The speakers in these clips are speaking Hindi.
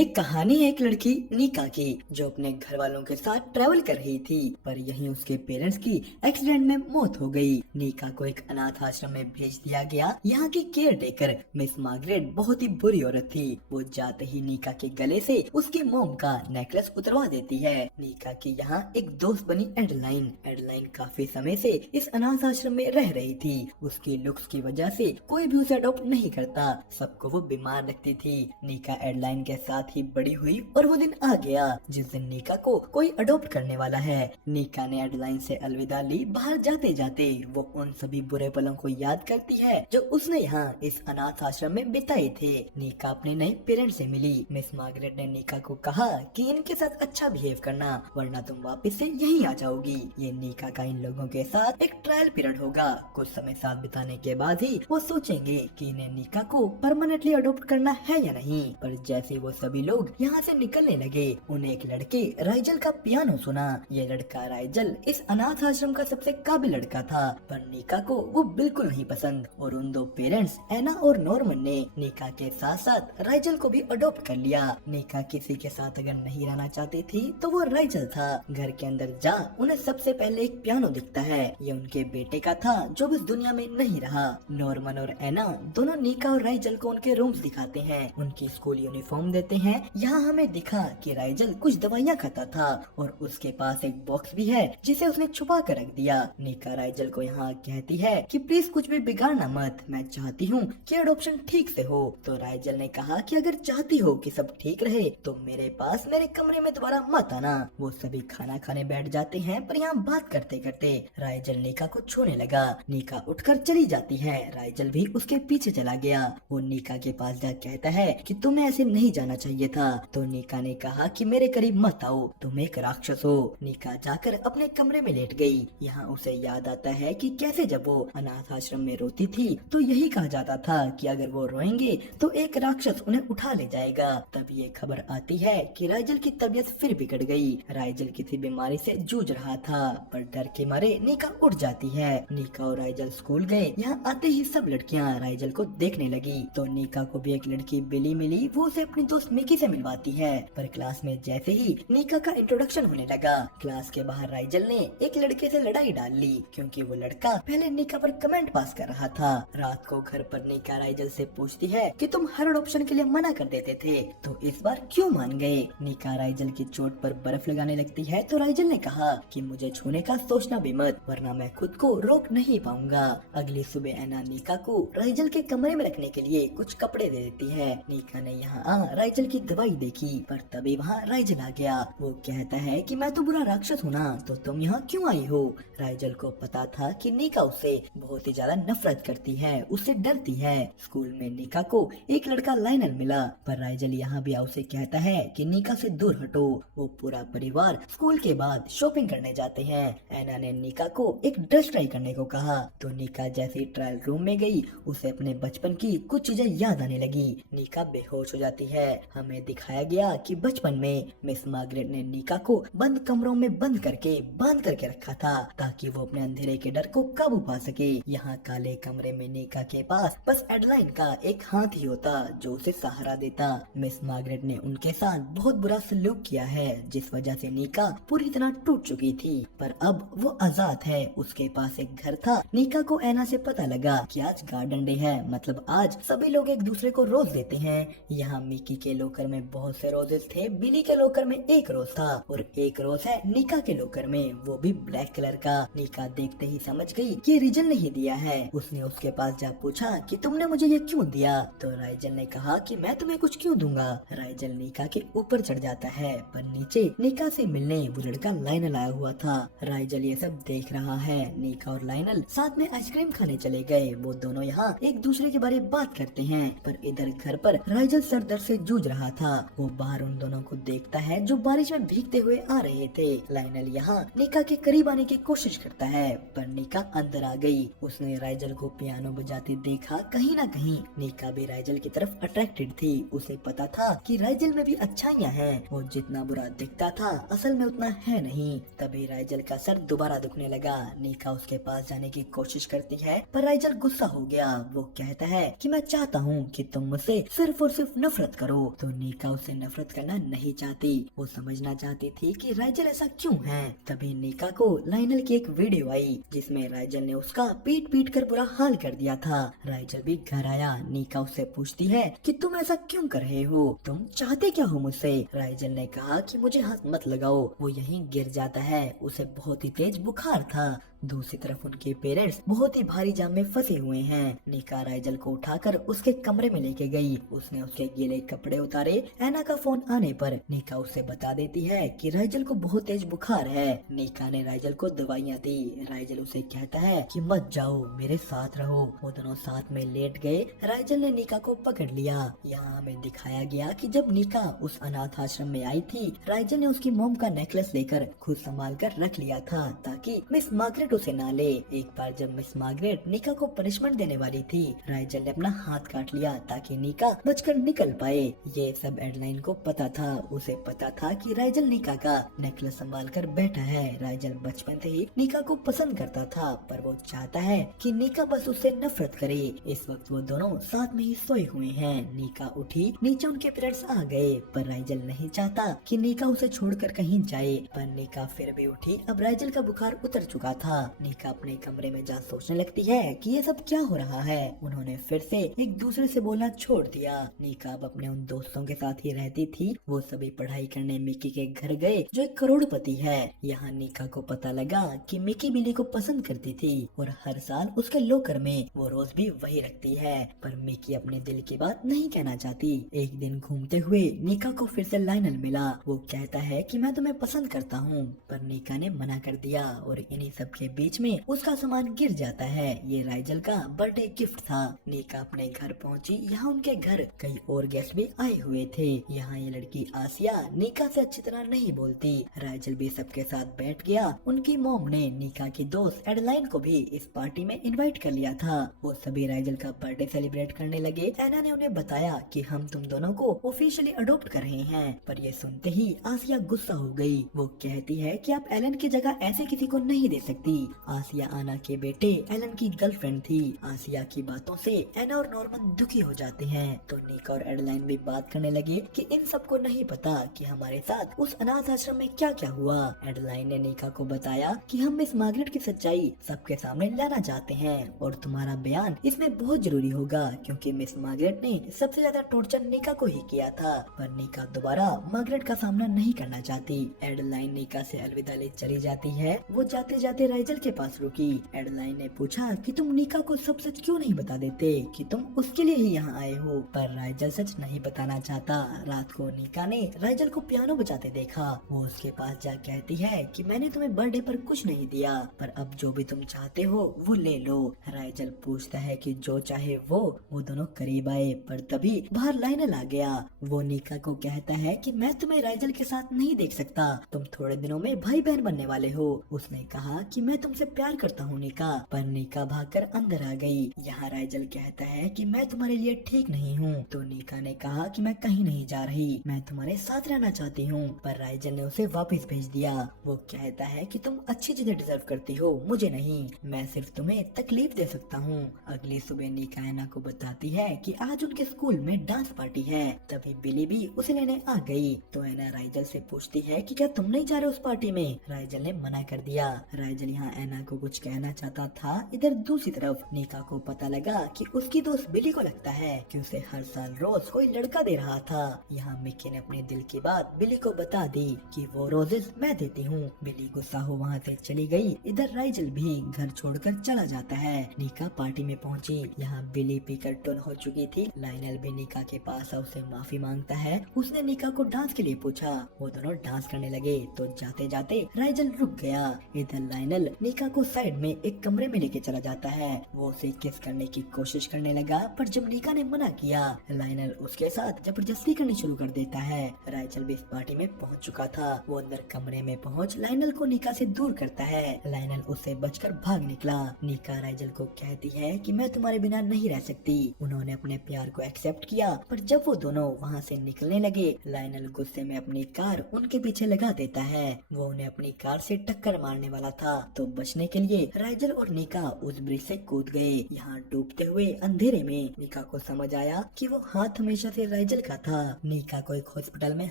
ये कहानी है एक लड़की निका की जो अपने घर वालों के साथ ट्रैवल कर रही थी, पर यहीं उसके पेरेंट्स की एक्सीडेंट में मौत हो गई। निका को एक अनाथ आश्रम में भेज दिया गया। यहाँ की केयर टेकर मिस मार्गरेट बहुत ही बुरी औरत थी। वो जाते ही निका के गले से उसकी मोम का नेकलेस उतरवा देती है। निका की यहाँ एक दोस्त बनी एडलाइन। एडलाइन काफी समय से इस अनाथ आश्रम में रह रही थी। उसकी लुक्स की वजह से कोई भी उसे अडॉप्ट नहीं करता, सबको वो बीमार रखती थी। निका एडलाइन के साथ ही बड़ी हुई और वो दिन आ गया जिस दिन निका को कोई अडॉप्ट करने वाला है। निका ने एडलाइन से अलविदा ली। बाहर जाते जाते वो उन सभी बुरे पलों को याद करती है जो उसने यहाँ इस अनाथ आश्रम में बिताए थे। निका अपने नए पेरेंट्स से मिली। मिस मार्गरेट ने निका को कहा कि इनके साथ अच्छा बिहेव करना, वरना तुम वापस से यहीं आ जाओगी। ये निका का इन लोगों के साथ एक ट्रायल पीरियड होगा। कुछ समय साथ बिताने के बाद ही वो सोचेंगे कि इन्हें निका को परमानेंटली अडॉप्ट करना है या नहीं। पर जैसे वो सभी लोग यहाँ से निकलने लगे, उन्हें एक लड़के राइजल का पियानो सुना। ये लड़का राइजल इस अनाथ आश्रम का सबसे काबिल लड़का था, पर निका को वो बिल्कुल नहीं पसंद। और उन दो पेरेंट्स एना और नॉर्मन ने निका के साथ साथ राइजल को भी अडॉप्ट कर लिया। निका किसी के साथ अगर नहीं रहना चाहती थी तो वो राइजल था। घर के अंदर जा उन्हें सबसे पहले एक पियानो दिखता है। ये उनके बेटे का था जो इस दुनिया में नहीं रहा। नॉर्मन और एना दोनों निका और राइजल को उनके रूम्स दिखाते हैं, उनकी स्कूल यूनिफॉर्म देते हैं। यहाँ हमें दिखा कि राइजल कुछ दवाइयाँ खाता था और उसके पास एक बॉक्स भी है जिसे उसने छुपा कर रख दिया। निका राइजल को यहाँ कहती है कि प्लीज कुछ भी बिगाड़ना मत, मैं चाहती हूँ कि अडॉप्शन ठीक से हो। तो राइजल ने कहा कि अगर चाहती हो कि सब ठीक रहे तो मेरे पास मेरे कमरे में दोबारा मत आना। वो सभी खाना खाने बैठ जाते हैं, पर यहाँ बात करते करते राइजल निका को छूने लगा। निका उठकर चली जाती है। राइजल भी उसके पीछे चला गया। वो निका के पास जा कहता है कि तुम्हें ऐसे नहीं जाना चाहिए था। तो निका ने कहा कि मेरे करीब मत आओ, तुम एक राक्षस हो। निका जाकर अपने कमरे में लेट गई। यहाँ उसे याद आता है कि कैसे जब वो अनाथ आश्रम में रोती थी तो यही कहा जाता था कि अगर वो रोएंगे तो एक राक्षस उन्हें उठा ले जाएगा। तब ये खबर आती है कि राइजल की तबीयत फिर बिगड़ गई। राइजल किसी बीमारी से जूझ रहा था, पर डर के मारे निका उठ जाती है। निका और राइजल स्कूल गए। यहाँ आते ही सब लड़कियाँ राइजल को देखने लगी। तो निका को भी एक लड़की बिली मिली। वो उसे अपनी दोस्त मिकी से मिलवाती है। पर क्लास में जैसे ही निका का इंट्रोडक्शन होने लगा, क्लास के बाहर राइजल ने एक लड़के से लड़ाई डाल ली, क्योंकि वो लड़का पहले निका पर कमेंट पास कर रहा था। रात को घर पर निका राइजल से पूछती है कि तुम हर ऑप्शन के लिए मना कर देते थे, तो इस बार क्यों मान गए। निका राइजल की चोट पर बर्फ लगाने लगती है। तो राइजल ने कहा कि मुझे छूने का सोचना भी मत, वरना मैं खुद को रोक नहीं पाऊंगा। अगली सुबह एना निका को राइजल के कमरे में रखने के लिए कुछ कपड़े दे देती है। निका ने यहाँ राइजल की दवाई देखी, पर तभी वहाँ राइजल आ गया। वो कहता है कि मैं तो बुरा राक्षस हूँ ना, तो तुम यहाँ क्यों आई हो। राइजल को पता था कि निका उससे बहुत ही ज्यादा नफरत करती है, उससे डरती है। स्कूल में निका को एक लड़का लाइनल मिला, पर राइजल यहाँ भी उसे कहता है कि निका से दूर हटो। वो पूरा परिवार स्कूल के बाद शॉपिंग करने जाते हैं। एना ने निका को एक ड्रेस ट्राई करने को कहा, तो निका जैसे ही ट्रायल रूम में गई, उसे अपने बचपन की कुछ चीजें याद आने लगी। निका बेहोश हो जाती है। हमें दिखाया गया कि बचपन में मिस मार्गरेट ने निका को बंद कमरों में बंद करके बांध करके रखा था, ताकि वो अपने अंधेरे के डर को काबू पा सके। यहाँ काले कमरे में निका के पास बस एडलाइन का एक हाथ ही होता जो उसे सहारा देता। मिस मार्गरेट ने उनके साथ बहुत बुरा सलूक किया है, जिस वजह से निका पूरी तरह टूट चुकी थी। पर अब वो आजाद है, उसके पास एक घर था। निका को एना से पता लगा कि आज गार्डन डे है, मतलब आज सभी लोग एक दूसरे को रोज देते हैं। यहाँ मिकी के लोकर में बहुत से रोजेस थे, बिली के लोकर में एक रोज था, और एक रोज है निका के लोकर में, वो भी ब्लैक कलर का। निका देखते ही समझ गई कि रिजन नहीं दिया है। उसने उसके पास जा पूछा कि तुमने मुझे ये क्यों दिया। तो राइजल ने कहा कि मैं तुम्हें कुछ क्यों दूंगा। राइजल निका के ऊपर चढ़ जाता है, पर नीचे निका से मिलने वो लड़का लाइनल आया हुआ था। राइजल ये सब देख रहा है। निका और लाइनल साथ में आइसक्रीम खाने चले गए। वो दोनों यहाँ एक दूसरे के बारे में बात करते हैं, पर इधर घर पर राइजल सर दर्द से जूझ रहा था। वो बाहर उन दोनों को देखता है जो बारिश में भीगते हुए आ रहे थे। लाइनल यहाँ निका के करीब आने की कोशिश करता है, पर निका अंदर आ गई। उसने राइजल को पियानो बजाते देखा। कहीं ना कहीं निका भी राइजल की तरफ अट्रैक्टेड थी। उसे पता था कि राइजल में भी अच्छाइयाँ हैं। वो जितना बुरा दिखता था असल में उतना है नहीं। तभी राइजल का सर दोबारा दुखने लगा। निका उसके पास जाने की कोशिश करती है, पर राइजल गुस्सा हो गया। वो कहता है कि मैं चाहता हूँ कि तुम मुझसे सिर्फ और सिर्फ नफरत करो, तो नीका उससे नफरत करना नहीं चाहती। वो समझना चाहती थी कि राइजल ऐसा क्यों है। तभी नीका को लाइनल की एक वीडियो आई जिसमें राइजल ने उसका पीट पीट कर बुरा हाल कर दिया था। राइजल भी घर आया। नीका उससे पूछती है कि तुम ऐसा क्यों कर रहे हो, तुम चाहते क्या हो मुझसे। राइजल ने कहा कि मुझे हाथ मत लगाओ। वो यहीं गिर जाता है। उसे बहुत ही तेज बुखार था। दूसरी तरफ उनके पेरेंट्स बहुत ही भारी जाम में फंसे हुए हैं। नीका राइजल को उठाकर उसके कमरे में लेके गई। उसने उसके गीले कपड़े उतारे। एना का फोन आने पर नीका उसे बता देती है कि राइजल को बहुत तेज बुखार है। नीका ने राइजल को दवाइयाँ दी। राइजल उसे कहता है कि मत जाओ, मेरे साथ रहो। वो दोनों साथ में लेट गए। राइजल ने नीका को पकड़ लिया। यहाँ हमें दिखाया गया कि जब नीका उस अनाथ आश्रम में आई थी, राइजल ने उसकी मोम का नेकलेस लेकर खुद संभाल कर रख लिया था ताकि मिस मार्गरेट उसे ना ले। एक बार जब मिस मार्गरेट नीका को पनिशमेंट देने वाली थी, राइजल ने अपना हाथ काट लिया ताकि नीका बचकर निकल पाए। ये सब एडलाइन को पता था। उसे पता था कि राइजल नीका का नेकलेस संभाल कर बैठा है। राइजल बचपन से ही नीका को पसंद करता था, पर वो चाहता है कि नीका बस उससे नफरत करे। इस वक्त वो दोनों साथ में ही सोए हुए हैं। नीका उठी, नीचे उनके पेरेंट्स आ गए, पर राइजल नहीं चाहता कि नीका उसे छोड़कर कहीं जाए। पर नीका फिर भी उठी। अब राइजल का बुखार उतर चुका था। नीका अपने कमरे में जा सोचने लगती है कि ये सब क्या हो रहा है। उन्होंने फिर से एक दूसरे से बोलना छोड़ दिया। नीका अब अपने उन दोस्तों के साथ ही रहती थी। वो सभी पढ़ाई करने मिकी के घर गए जो एक करोड़पति है। यहाँ नीका को पता लगा कि मिकी बिली को पसंद करती थी और हर साल उसके लोकर में वो रोज भी वही रखती है। पर मिकी अपने दिल की बात नहीं कहना चाहती। एक दिन घूमते हुए नीका को फिर से लाइनल मिला। वो कहता है कि मैं तुम्हें पसंद करता हूँ, पर नीका ने मना कर दिया और इन्हीं सब के बीच में उसका सामान गिर जाता है। ये राइजल का बर्थडे गिफ्ट था। नीका अपने घर पहुंची। यहाँ उनके घर कई और गेस्ट भी आए हुए थे। यहाँ ये लड़की आसिया नीका से अच्छी तरह नहीं बोलती। राइजल भी सबके साथ बैठ गया। उनकी मोम ने नीका की दोस्त एडलाइन को भी इस पार्टी में इनवाइट कर लिया था। वो सभी राइजल का बर्थडे सेलिब्रेट करने लगे। एना ने उन्हें बताया कि हम तुम दोनों को ऑफिशियली अडॉप्ट कर रहे हैं। पर ये सुनते ही आसिया गुस्सा हो गई। वो कहती है कि आप एलन की जगह ऐसे किसी को नहीं दे सकती। आसिया आना के बेटे एलन की गर्लफ्रेंड थी। आसिया की बातों से एना और नॉर्मन दुखी हो जाते हैं। तो नीका और एडलाइन भी बात करने लगे कि इन सबको नहीं पता कि हमारे साथ उस अनाथ आश्रम में क्या क्या हुआ। एडलाइन ने नीका को बताया कि हम मिस मार्गरेट की सच्चाई सबके सामने लाना चाहते हैं और तुम्हारा बयान इसमें बहुत जरूरी होगा, क्योंकि मिस मार्गरेट ने सबसे ज्यादा टॉर्चर नीका को ही किया था। पर नीका दोबारा मार्गरेट का सामना नहीं करना चाहती। एडलाइन नीका से अलविदा ले चली जाती है। वो जाते जाते राइजल के पास रुकी। एडलाइन ने पूछा कि तुम नीका को सब सच क्यों नहीं बता देते कि तुम उसके लिए ही यहाँ आए हो। पर राइजल सच नहीं बताना चाहता। रात को नीका ने राइजल को पियानो बजाते देखा। वो उसके पास जा कहती है कि मैंने तुम्हें बर्थडे पर कुछ नहीं दिया, पर अब जो भी तुम चाहते हो वो ले लो। राइजल पूछता है कि जो चाहे वो दोनों करीब आए, पर तभी बाहर लाइनल आ गया। वो नीका को कहता है कि मैं तुम्हें राइजल के साथ नहीं देख सकता, तुम थोड़े दिनों में भाई बहन बनने वाले हो। उसने कहा कि मैं तुमसे प्यार करता हूँ नीका, पर नीका भागकर अंदर आ गई। यहाँ राइजल कहता है कि मैं तुम्हारे लिए ठीक नहीं हूँ। तो नीका ने कहा कि मैं कहीं नहीं जा रही, मैं तुम्हारे साथ रहना चाहती हूँ। पर राइजल ने उसे वापस भेज दिया। वो कहता है कि तुम अच्छी चीजें डिजर्व करती हो, मुझे नहीं, मैं सिर्फ तुम्हें तकलीफ दे सकता हूँ। अगली सुबह नीका एना को बताती है कि आज उनके स्कूल में डांस पार्टी है। तभी बिली भी उसे लेने आ गई। तो एना राइजल से पूछती है कि क्या तुम नहीं जा रहे उस पार्टी में। राइजल ने मना कर दिया। राइजल यहाँ एना को कुछ कहना चाहता था। इधर दूसरी तरफ नीका को पता लगा कि उसकी दोस्त बिली को लगता है कि उसे हर साल रोज कोई लड़का दे रहा था। यहाँ मिक्की ने अपने दिल की बात बिली को बता दी कि वो रोजेस मैं देती हूँ। बिली गुस्सा हो वहाँ से चली गई। इधर राइजल भी घर छोड़कर चला जाता है। नीका पार्टी में पहुँची। यहाँ बिली पीकर टुन हो चुकी थी। लाइनल भी नीका के पास उसे माफी मांगता है। उसने नीका को डांस के लिए पूछा। वो दोनों डांस करने लगे। तो जाते जाते राइजल रुक गया। इधर लाइनल नीका को साइड में एक कमरे में लेके चला जाता है। वो उसे किस करने की कोशिश करने लगा, पर जब नीका ने मना किया, लाइनल उसके साथ जबरदस्ती करनी शुरू कर देता है। राइजल भी इस पार्टी में पहुंच चुका था। वो अंदर कमरे में पहुंच लाइनल को नीका से दूर करता है। लाइनल उससे बचकर भाग निकला। नीका राइजल को कहती है कि मैं तुम्हारे बिना नहीं रह सकती। उन्होंने अपने प्यार को एक्सेप्ट किया, पर जब वो दोनों वहाँ से निकलने लगे, लाइनल गुस्से में अपनी कार उनके पीछे लगा देता है। वो उन्हें अपनी कार से टक्कर मारने वाला था। तो बचने के लिए राइजल और निका उस ब्रिज से कूद गए। यहाँ डूबते हुए अंधेरे में निका को समझ आया कि वो हाथ हमेशा से राइजल का था। निका को एक हॉस्पिटल में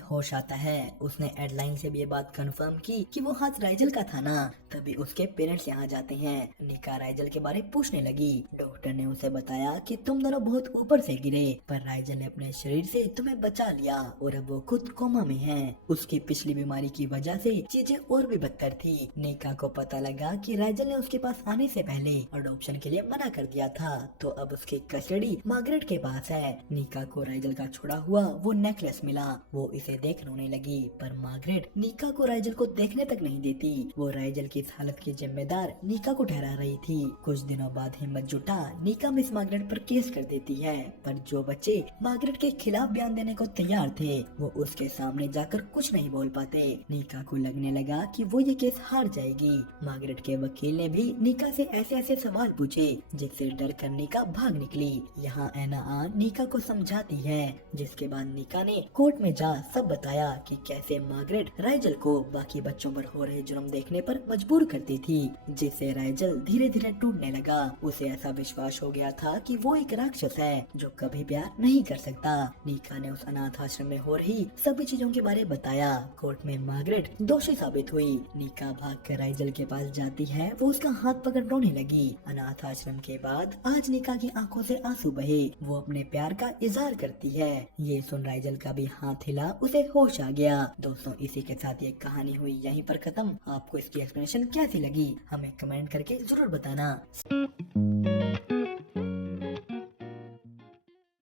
होश आता है। उसने एडलाइन से भी ये बात कंफर्म की कि वो हाथ राइजल का था ना। तभी उसके पेरेंट्स यहाँ जाते हैं। निका राइजल के बारे पूछने लगी। डॉक्टर ने उसे बताया कि तुम दोनों बहुत ऊपर से गिरे, पर राइजल ने अपने शरीर से तुम्हें बचा लिया और अब वो खुद कोमा में है। उसकी पिछली बीमारी की वजह से चीजें और भी बदतर थी। निका को पता लगा कि राइजल ने उसके पास आने से पहले अडॉप्शन के लिए मना कर दिया था, तो अब उसकी कस्टडी मार्गरेट के पास है। निका को राइजल का छुड़ा हुआ वो नेकलेस मिला। वो इसे देख रोने लगी, पर मार्गरेट निका को राइजल को देखने तक नहीं देती। वो राइजल की इस हालत की जिम्मेदार निका को ठहरा रही थी। कुछ दिनों बाद हिम्मत जुटा निका मिस मार्गरेट पर केस कर देती है, पर जो बच्चे मार्गरेट के खिलाफ बयान देने को तैयार थे वो उसके सामने जाकर कुछ नहीं बोल पाते। निका को लगने लगा कि वो ये केस हार जाएगी। मार्गरेट के वकील ने भी निका से ऐसे ऐसे सवाल पूछे जिससे डर कर निका भाग निकली। यहाँ एना आन निका को समझाती है, जिसके बाद निका ने कोर्ट में जा सब बताया कि कैसे मार्गरेट राइजल को बाकी बच्चों पर हो रहे जुर्म देखने पर मजबूर करती थी, जिससे राइजल धीरे धीरे टूटने लगा। उसे ऐसा विश्वास हो गया था कि वो एक राक्षस है जो कभी प्यार नहीं कर सकता। निका ने उस अनाथ आश्रम में हो रही सभी चीजों के बारे बताया। कोर्ट में मार्गरेट दोषी साबित हुई। निका भाग कर राइजल के पास जाती है। वो उसका हाथ पकड़ रोने लगी। अनाथ आश्रम के बाद आज निका की आंखों से आंसू बहे। वो अपने प्यार का इजहार करती है। ये सुन राइजल का भी हाथ हिला, उसे होश आ गया। दोस्तों, इसी के साथ ये कहानी हुई यहीं पर खत्म। आपको इसकी एक्सप्लेनेशन कैसी लगी हमें कमेंट करके जरूर बताना।